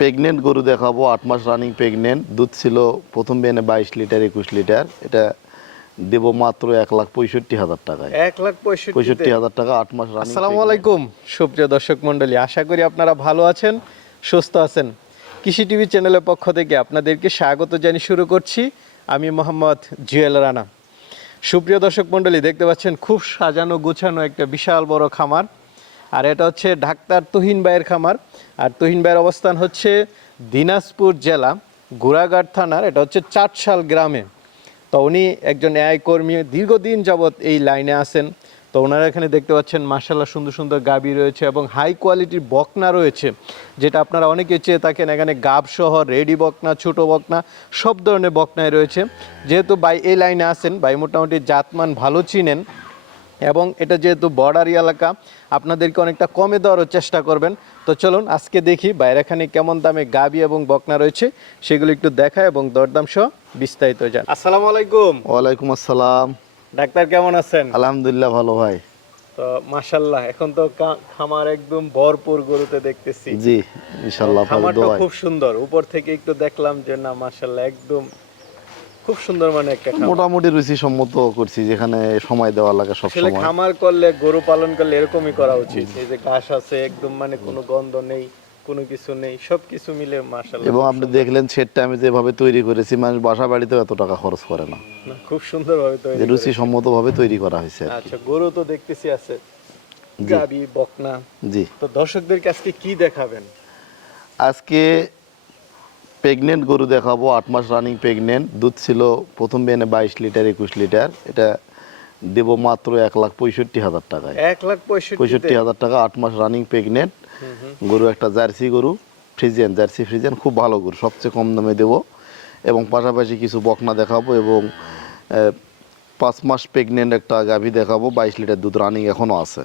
Pregnant গরু দেখাবো আট মাস রানিং প্রেগনেন্ট দুধ ছিল প্রথম বেনে বাইশ লিটার একুশ লিটার এটা দেবো মাত্র এক লাখ পঁয়ষট্টি হাজার টাকায়। এক লাখ পঁয়ষট্টি হাজার টাকা আট মাস রানিং আসসালামু আলাইকুম সুপ্রিয় দর্শক মণ্ডলী আশা করি আপনারা ভালো আছেন সুস্থ আছেন। কৃষি টিভি চ্যানেলের পক্ষ থেকে আপনাদেরকে স্বাগত জানিয়ে শুরু করছি আমি মোহাম্মদ জুয়েল রানা। সুপ্রিয় দর্শক মণ্ডলী দেখতে পাচ্ছেন খুব সাজানো গুছানো একটা বিশাল বড় খামার। আর এটা হচ্ছে ডাক্তার তুহিন ভাইয়ের খামার। আর তুহিন ভাইয়ের অবস্থান হচ্ছে দিনাজপুর জেলা গোড়াঘাট থানার, এটা হচ্ছে চাটশাল গ্রামে। তো উনি একজন ন্যায় কর্মী, দীর্ঘদিন যাবৎ এই লাইনে আছেন। তো ওনারা এখানে দেখতে পাচ্ছেন মার্শাল্লাহ সুন্দর সুন্দর গাবি রয়েছে এবং হাই কোয়ালিটির বকনা রয়েছে, যেটা আপনারা অনেকে চেয়ে থাকেন এখানে গাব সহ, রেডি বকনা, ছোট বকনা, সব ধরনের বকনায় রয়েছে। যেহেতু বাই এই লাইনে আছেন বাই মোটামুটি জাতমান ভালো চিনেন এবং এটা যেহেতু বর্ডারি এলাকা আপনাদেরকে অনেকটা কমে দেওয়ারও চেষ্টা করবেন। তো চলুন আজকে দেখি বাইরেখানে কেমন দামে গাবি এবং বকনা রয়েছে সেগুলো একটু দেখা এবং দরদাম সহ বিস্তারিত যান আসসালামু আলাইকুম। ওয়ালাইকুম আসসালাম। ডাক্তার কেমন আছেন? আলহামদুলিল্লাহ ভালো ভাই। তো মাশাল্লাহ এখন তো খামার একদম ভরপুর গরুতে দেখতেছি। জি খামারটা খুব সুন্দর উপর থেকে একটু দেখলাম যে না মাশাল্লাহ একদম খুব সুন্দর মানে একটা মোটামুটি রুচি সম্মত করছি যেখানে সময় দেওয়া লাগে সব সময়। খামার করলে গরু পালন করলে এরকমই করা উচিত। এই যে ঘাস আছে একদম মানে কোনো গন্ধ নেই কোনো কিছু নেই সবকিছু মিলে মাশাল্লাহ এবং আপনি দেখলেন সেটটা আমি যেভাবে তৈরি করেছি মানুষ বাসা বাড়িতেও এত টাকা খরচ করে না। খুব সুন্দর ভাবে তৈরি রুচি সম্মত ভাবে তৈরি করা হয়েছে আচ্ছা গরু তো দেখতেছি আছে। জি। গাবি বকনা। জি। তো দর্শকদেরকে আজকে কি দেখাবেন? আজকে প্রেগনেন্ট গরু দেখাবো আট মাস রানিং প্রেগনেন্ট দুধ ছিল প্রথম বেনে বাইশ লিটার একুশ লিটার এটা দেবো মাত্র এক লাখ পঁয়ষট্টি হাজার টাকায়। এক লাখ পঁয়ষট্টি হাজার টাকা আট মাস রানিং প্রেগনেন্ট গরু একটা জার্সি গরু ফ্রিজিয়ান জার্সি ফ্রিজিয়ান খুব ভালো গরু সবচেয়ে কম দামে দেবো। এবং পাশাপাশি কিছু বকনা দেখাবো এবং পাঁচ মাস প্রেগনেন্ট একটা গাভী দেখাবো বাইশ লিটার দুধ রানিং এখনও আছে।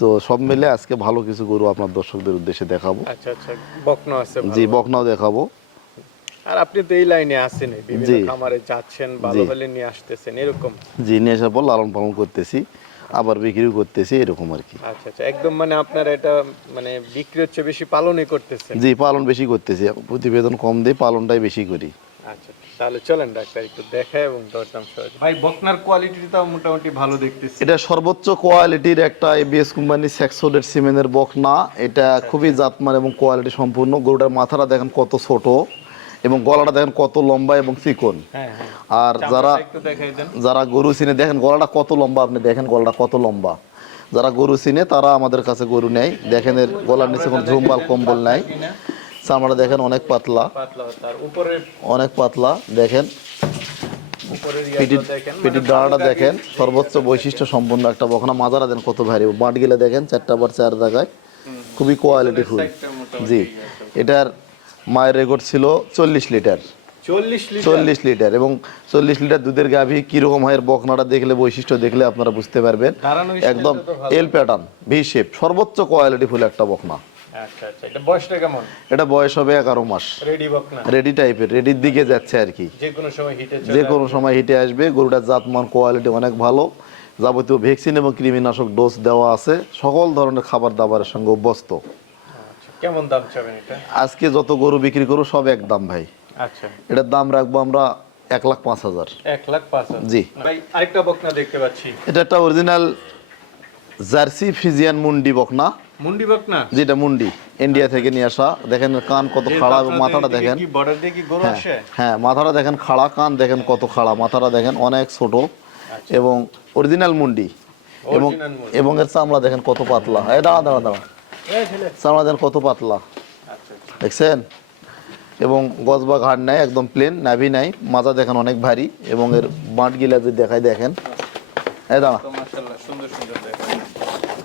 তো সব মিলে আজকে ভালো কিছু গরু আপনার দর্শকদের উদ্দেশ্যে দেখাবো। আচ্ছা আচ্ছা বকনা আছে জি বকনাও দেখাবো। আর আপনি তো এই লাইনে আছেন বিভিন্ন খামারে যাচ্ছেন ভালো। হলে নিয়ে আসতেছেন এরকম? জি নিয়ে আসার পর লালন পালন করতেছি আবার বিক্রিও করতেছি এরকম আর কি। আচ্ছা আচ্ছা একদম মানে আপনার এটা মানে বিক্রি হচ্ছে বেশি পালনই করতেছেন? জি পালন বেশি করতেছি প্রতিবেদন কম দিই পালনটাই বেশি করি। আচ্ছা। তাহলে চলেন ডাক্তার একটু দেখায় এবং দরদাম সহজ। ভাই বকনার কোয়ালিটিটাও মোটামুটি ভালো দেখতেছি। এটা সর্বোচ্চ কোয়ালিটির একটা এবিএস কোম্পানি সেক্সোডের সিমেন্টের বকনা। এটা খুবই জাতমান এবং কোয়ালিটি সম্পূর্ণ। গরুটার মাথাটা দেখেন কত ছোট এবং গলাটা দেখেন কত লম্বা এবং চিকন। হ্যাঁ হ্যাঁ। আর যারা যারা গরু চিনে দেখেন গলাটা কত লম্বা আপনি দেখেন গলাটা কত লম্বা। যারা গরু চিনে তারা আমাদের কাছে গরু নেয়। দেখেন এর গলার নিচে কোনো ঝুমবাল কম্বল নাই। চামড়া দেখেন অনেক পাতলা। অনেক পাতলা দেখেন। পিটির দেখেন পিটির মানে দেখেন সর্বোচ্চ বৈশিষ্ট্য সম্পন্ন একটা বখনা। মাজারা দেন কত ভারী। বাঁট গিলে দেখেন চারটা বার চার জায়গায়। খুবই কোয়ালিটি ফুল। জি। এটার মায়ের রেকর্ড ছিল চল্লিশ লিটার। চল্লিশ লিটার? এবং চল্লিশ লিটার দুধের গাভী কীরকম হয় বকনাটা দেখলে বৈশিষ্ট্য দেখলে আপনারা বুঝতে পারবেন। একদম এল প্যাটার্ন ভি শেপ সর্বোচ্চ কোয়ালিটি ফুল একটা বকনা আচ্ছা আচ্ছা। এটা বয়সটা কেমন? এটা বয়স হবে এগারো মাস। রেডি বকনা রেডি টাইপের রেডির দিকে যাচ্ছে আর কি। যে কোনো সময় হিটে যে কোনো সময় হিটে আসবে। গরুটার জাতমান কোয়ালিটি অনেক ভালো। যাবতীয় ভ্যাকসিন এবং কৃমিনাশক ডোজ দেওয়া আছে। সকল ধরনের খাবার দাবারের সঙ্গে অভ্যস্ত। আচ্ছা কেমন দাম চাবেন এটা? আজকে যত গরু বিক্রি করো সব এক দাম ভাই। আচ্ছা। এটার দাম রাখব আমরা এক লাখ পাঁচ হাজার। এক লাখ পাঁচ হাজার। জি। ভাই আরেকটা বকনা দেখতে পাচ্ছি। এটা একটা অরিজিনাল জার্সি ফিজিয়ান মুন্ডি বকনা। মুন্ডি বকনা যেটা মুন্ডি ইন্ডিয়া থেকে নিয়ে আসা। দেখেন কান কত খাড়া এবং মাথাটা দেখেন। হ্যাঁ হ্যাঁ মাথাটা দেখেন খাড়া কান দেখেন কত খাড়া মাথাটা দেখেন অনেক ছোট। এবং অরিজিনাল মুন্ডি। এবং এবং এর চামড়া দেখেন কত পাতলা। এই দাঁড়া দাঁড়া দাঁড়া। চামড়া দেখেন কত পাতলা। আচ্ছা আচ্ছা। দেখছেন? এবং গজ বা ঘাট নাই একদম প্লেন নাভি নাই। মাজা দেখেন অনেক ভারী। এবং এর বাঁট গিলা যদি দেখায় দেখেন। এই দাঁড়া তো মাশাআল্লাহ সুন্দর সুন্দর দেখেন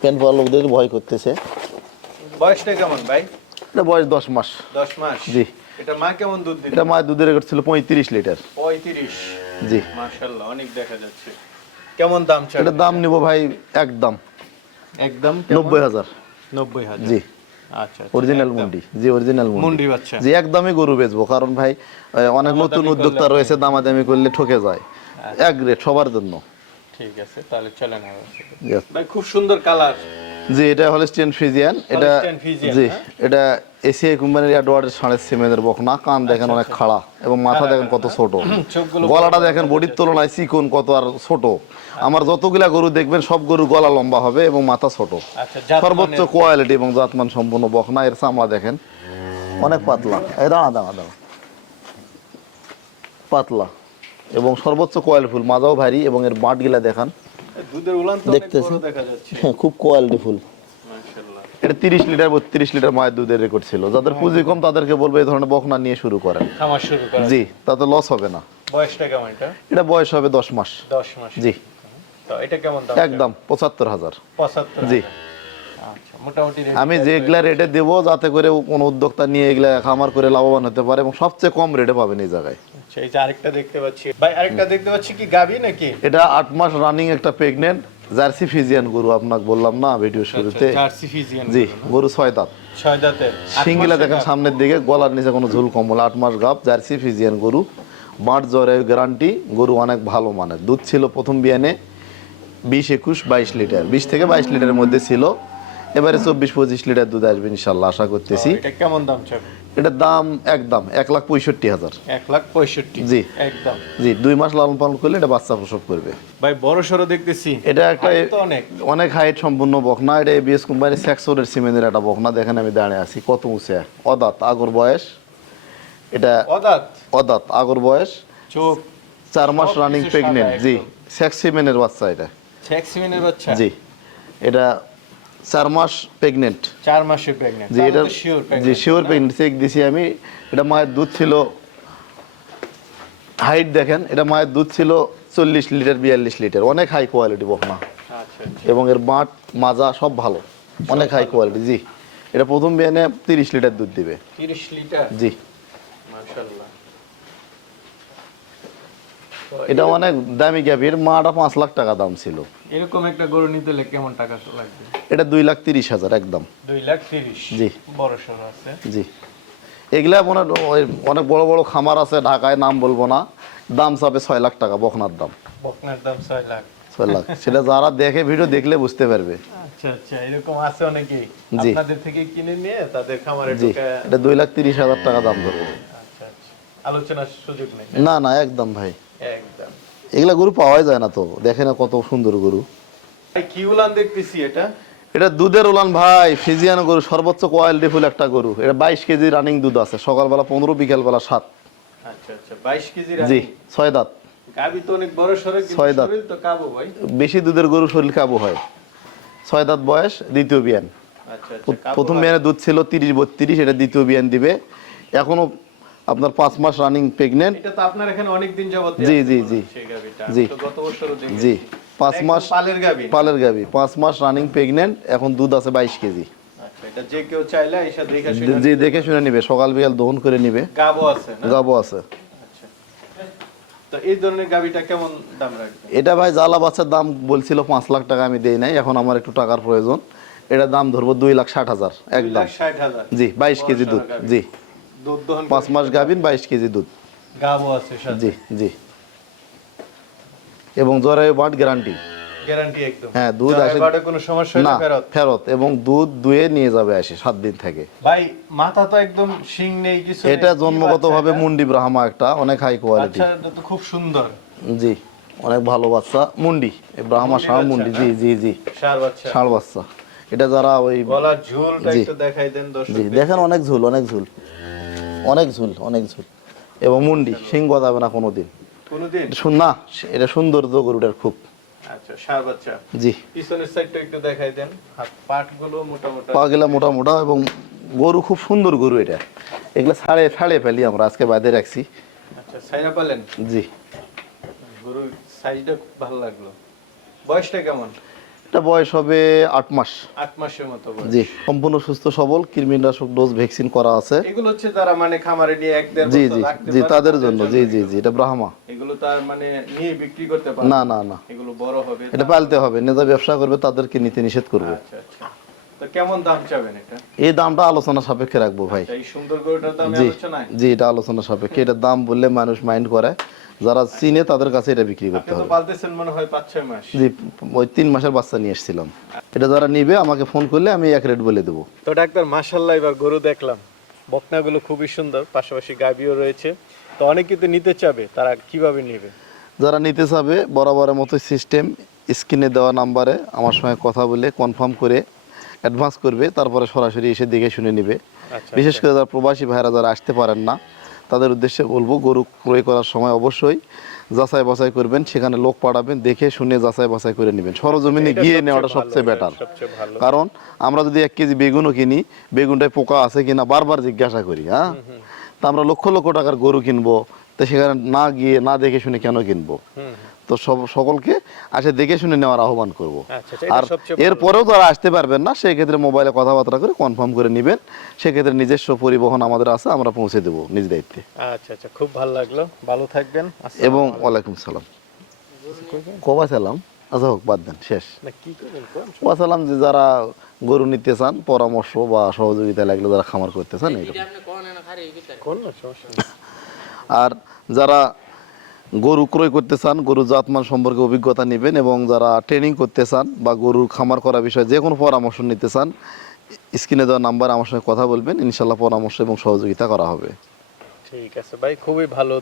পেন পাওয়ার লোকদের ভয় করতেছে। বয়সটা কেমন ভাই? এটা বয়স দশ মাস। 10 মাস? জি। এটা মা কেমন দুধ দিল এটা মা দুধের রেকর্ড ছিল পঁয়ত্রিশ লিটার। 35 জি। মাশাআল্লাহ অনেক দেখা যাচ্ছে। কেমন দাম চাই এটার দাম নিব ভাই একদম। একদম? নব্বই হাজার। 90000 জি। আচ্ছা আচ্ছা, অরিজিনাল মুন্ডি। জি অরিজিনাল মুন্ডি। মুন্ডি বাচ্চা। জি একদমই গরু বেচবো কারণ ভাই অনেক নতুন উদ্যোক্তা রয়েছে দামাদামি করলে ঠকে যায়। এক রেট সবার জন্য। ঠিক আছে তাহলে চলেন আমার ভাই খুব সুন্দর কালার। জি এটা হলিস্টিয়ান ফ্রিজিয়ান এটা জি হ্যাঁ? এটা এসিআই কোম্পানির অ্যাডওয়ার্ডের সাড়ে বকনা কান দেখেন অনেক খাড়া এবং মাথা দেখেন কত ছোট। গলাটা দেখেন বডির তুলনায় চিকন কত আর ছোট। আমার যতগুলা গরু দেখবেন সব গরু গলা লম্বা হবে এবং মাথা ছোট। আচ্ছা সর্বোচ্চ কোয়ালিটি এবং জাতমান সম্পূর্ণ বকনা এর চামড়া দেখেন। অনেক পাতলা। এই দাঁড়া দাঁড়া দাঁড়া। পাতলা। এবং সর্বোচ্চ কোয়াল ফুল মাজাও ভারী এবং এর বাঁটগুলা দেখান। দেখতেছি। যাচ্ছে। খুব কোয়ালিটিফুল মাশাআল্লাহ। এটা তিরিশ লিটার বত্রিশ লিটার মায়ের দুধের রেকর্ড ছিল। যাদের পুঁজি কম তাদেরকে বলব এই ধরনের বকনা নিয়ে শুরু করেন। জি তাতে লস হবে না। বয়সটা কেমন এটা? এটা বয়স হবে দশ মাস। 10 মাস। জি। তো এটা কেমন একদম পঁচাত্তর হাজার। 75 জি। আচ্ছা আমি যে এগুলা রেটে দেবো যাতে করে কোনো উদ্যোক্তা নিয়ে এগুলা খামার করে লাভবান হতে পারে এবং সবচেয়ে কম রেটে পাবেন এই জায়গায়। আচ্ছা যে আরেকটা দেখতে পাচ্ছি। ভাই আরেকটা দেখতে পাচ্ছি কি গাবি নাকি? এটা মাস রানিং একটা জার্সি ফিজিয়ান গরু আপনাকে বললাম না ভিডিও শুরুতে। জার্সি ফিজিয়ান জি গরু ছয় দাঁত। ছয় দাঁতের সিঙ্গিলা দেখেন সামনের দিকে গলার নিচে কোনো ঝুল কম্বল আট মাস গাপ জার্সি ফিজিয়ান গরু। বাঁট জ্বরের গ্যারান্টি গরু অনেক ভালো মানের। দুধ ছিল প্রথম বিয়ানে বিশ একুশ বাইশ লিটার। বিশ থেকে বাইশ লিটারের মধ্যে ছিল। এবারে চব্বিশ পঁচিশ লিটার দুধ আসবে ইনশাল্লাহ আশা করতেছি। কেমন দাম এটার দাম একদম এক লাখ পঁয়ষট্টি হাজার। এক লাখ পঁয়ষট্টি? জি। একদম। জি দুই মাস লালন পালন করলে এটা বাচ্চা প্রসব করবে। ভাই বড় সড়ো দেখতেছি। এটা একটা অনেক। অনেক হাইট সম্পূর্ণ বকনা। এটা এবিএস কোম্পানির স্যাক্সোরের সিমেন্টের একটা বকনা। দেখেন আমি দাঁড়িয়ে আছি কত উঁচে। অদাত আগর বয়স। এটা অদাত? অদাত আগর বয়স। চোখ। চার মাস রানিং প্রেগনেন্ট জি। সিমেন্টের বাচ্চা এটা। সেক্সিমেনের বাচ্চা? জি। এটা চার মাস প্রেগনেন্ট চার মাসের প্রেগনেন্ট জি এটা শিওর জি শিওর প্রেগনেন্ট চেক দিছি আমি। এটা মায়ের দুধ ছিল হাইট দেখেন এটা মায়ের দুধ ছিল চল্লিশ লিটার বিয়াল্লিশ লিটার। অনেক হাই কোয়ালিটি বকনা। আচ্ছা এবং এর বাঁট মাজা সব ভালো। অনেক হাই কোয়ালিটি জি। এটা প্রথম বিয়ানে তিরিশ লিটার দুধ দিবে। 30 লিটার? জি। মাশাআল্লাহ। তো এটা অনেক দামি এর মাটা পাঁচ লাখ টাকা দাম ছিল। এরকম একটা গরু নিতে হলে কেমন টাকা লাগবে? এটা দুই লাখ তিরিশ হাজার একদম। দুই লাখ তিরিশ? জি। বড় সড়ো আছে। জি। এগুলা মনে ওই অনেক বড় বড় খামার আছে ঢাকায় নাম বলব না। দাম চাবে ছয় লাখ টাকা বকনার দাম। বকনার দাম ছয় লাখ। ছয় লাখ। সেটা যারা দেখে ভিডিও দেখলে বুঝতে পারবে। আচ্ছা আচ্ছা এরকম আছে অনেকেই। জি। আপনাদের থেকে কিনে নিয়ে তাদের খামারে ঢুকে এটা দুই লাখ তিরিশ হাজার টাকা দাম ধরবো। আচ্ছা আচ্ছা। আলোচনার সুযোগ নেই। না না একদম ভাই। এগুলা গরু পাওয়াই যায় না তো দেখে না কত সুন্দর গরু। কি উলান দেখতেছি এটা? এটা দুধের উলান ভাই ফিজিয়ান গরু সর্বোচ্চ কোয়ালিটি ফুল একটা গরু। এটা বাইশ কেজি রানিং দুধ আছে সকালবেলা পনেরো বিকালবেলা সাত। আচ্ছা আচ্ছা বাইশ কেজি জি ছয় দাঁত। তো অনেক বড় ছয় দাঁত। তো কাবু ভাই। বেশি দুধের গরু শরীর কাবু হয়। ছয় দাঁত বয়স দ্বিতীয় বিয়ান। আচ্ছা আচ্ছা প্রথম। বিয়ানে দুধ ছিল তিরিশ বত্রিশ এটা দ্বিতীয় বিয়ান দিবে। এখনও আপনার পাঁচ মাস রানিং প্রেগনেন্ট এটা তো আপনার এখানে অনেক দিন যাবত জি, জি, জি। জি। গত বছরও জি। পাঁচ মাস পালের গাবি পালের গাবি পাঁচ মাস রানিং প্রেগনেন্ট এখন দুধ আছে বাইশ কেজি। আচ্ছা এটা যে কেউ চাইলে এসে দেখে শুনে যে দেখে শুনে নিবে। সকাল বিকাল দহন করে নিবে। গাবো আছে না? গাবো আছে। আচ্ছা। তো এই ধরনের গাবিটা কেমন দাম রাখবে এটা ভাই জ্বালা বাচ্চার দাম বলছিল পাঁচ লাখ টাকা আমি দেই নাই। এখন আমার একটু টাকার প্রয়োজন। এটা দাম ধরবো দুই লাখ ষাট হাজার একদম। জি বাইশ কেজি দুধ। জি। দুধ দহন পাঁচ মাস গাভিন বাইশ কেজি দুধ। আছে জি জি। এবং জরায়ু বাট গ্যারান্টি। গ্যারান্টি একদম। হ্যাঁ, দুধ আসে- কোনো সমস্যা না ফেরত। ফেরত। এবং দুধ দুয়ে নিয়ে যাবে আসে সাত দিন থেকে। ভাই মাথা তো একদম শিং নেই কিছু এটা নেই। কি জন্মগত ভাবে বাচ্চা এটা? মুন্ডি ব্রাহ্মা একটা অনেক হাই কোয়ালিটি আচ্ছা এটা তো খুব সুন্দর। জি অনেক ভালো বাচ্চা মুন্ডি। ব্রাহ্মা ষাঁড় মুন্ডি জি জি জি। সার বাচ্চা। ষাঁড় বাচ্চা। এটা যারা ওই গলার ঝুলটা একটু দেখাই দেন দর্শক জি দেখেন অনেক ঝুল অনেক ঝুল। অনেক ঝুল অনেক ঝুল। এবং মুন্ডি সিং গজাবে না কোনোদিন। কোনদিন? শুন না এটা সৌন্দর্য গরুটার খুব। আচ্ছা জি। পিছনের সাইডটা একটু দেখাই দেন। হাত পাটগুলো মোটা মোটা মোটা মোটা এবং গরু খুব সুন্দর গরু এটা। এগুলো ছাড়ে ছাড়ে ফেলি আমরা আজকে বাদে রাখছি। আচ্ছা পালেন? জি। গরুর সাইজটা খুব ভালো লাগল। বয়সটা কেমন? এটা বয়স হবে আট মাস। আট মাসের মতো জি সম্পূর্ণ সুস্থ সবল কৃমিনাশক ডোজ ভ্যাকসিন করা আছে। এগুলো হচ্ছে তারা মানে খামারে নিয়ে এক দেড় জি জি জি তাদের জন্য। জি জি জি এটা ব্রাহ্মা। এগুলো তার মানে নিয়ে বিক্রি করতে পারে। না না না। এগুলো বড় হবে এটা পালতে হবে নেতা ব্যবসা করবে তাদেরকে নিতে নিষেধ করবে। আচ্ছা আচ্ছা। কেমন দাম চাবেন এটা? এই দামটা আলোচনা সাপেক্ষে রাখব ভাই। এই সুন্দর গরুটার দাম জি জি এটা আলোচনা সাপেক্ষে। এটার দাম বললে মানুষ মাইন্ড করে। যারা চিনে তাদের কাছে এটা বিক্রি করতে হবে। মনে হয় জি ওই তিন মাসের বাচ্চা নিয়ে এসেছিলাম। এটা যারা নিবে আমাকে ফোন করলে আমি এক রেট বলে দেবো। তো ডাক্তার মাশাল্লাহ এবার গরু দেখলাম। বকনাগুলো খুবই সুন্দর পাশাপাশি গাবিও রয়েছে। তো অনেক কিন্তু নিতে চাবে তারা কীভাবে নেবে? যারা নিতে চাবে বরাবরের মতো সিস্টেম স্ক্রিনে দেওয়া নাম্বারে আমার সঙ্গে কথা বলে কনফার্ম করে অ্যাডভান্স করবে তারপরে সরাসরি এসে দেখে শুনে নেবে। আচ্ছা বিশেষ করে যারা প্রবাসী ভাইরা যারা আসতে পারেন না তাদের উদ্দেশ্যে বলব গরু ক্রয় করার সময় অবশ্যই যাচাই বাছাই করবেন সেখানে লোক পাঠাবেন দেখে শুনে যাচাই বাছাই করে নেবেন। সরজমিনে গিয়ে নেওয়াটা সবচেয়ে বেটার কারণ আমরা যদি এক কেজি বেগুনও কিনি বেগুনটায় পোকা আছে কিনা বারবার জিজ্ঞাসা করি হ্যাঁ? তা আমরা লক্ষ লক্ষ টাকার গরু কিনবো তো সেখানে না গিয়ে না দেখে শুনে কেন কিনবো? তো সব সকলকে আসে দেখে শুনে নেওয়ার আহ্বান করব। আচ্ছা আচ্ছা, আর এরপরেও তারা আসতে পারবেন না সেক্ষেত্রে মোবাইলে কথাবার্তা করে কনফার্ম করে নেবেন। সেক্ষেত্রে নিজস্ব পরিবহন আমাদের আছে আমরা পৌঁছে দেবো নিজ দায়িত্বে। আচ্ছা আচ্ছা খুব ভালো লাগল। ভালো থাকবেন। এবং ওয়ালাইকুম সালাম। কবা সালাম? আচ্ছা হোক বাদ দেন শেষ। কবা সালাম যে যারা গরু নিতে চান পরামর্শ বা সহযোগিতা লাগলে যারা খামার করতে চান আর যারা গরু ক্রয় করতে চান গরু জাতমান সম্পর্কে অভিজ্ঞতা নেবেন এবং যারা ট্রেনিং করতে চান বা গরুর খামার করা বিষয়ে যে কোনো পরামর্শ নিতে চান, স্ক্রিনে দেওয়া নাম্বার আমার সঙ্গে কথা বলবেন। ইনশাল্লাহ পরামর্শ এবং সহযোগিতা করা হবে। ঠিক আছে ভাই, খুবই ভালো।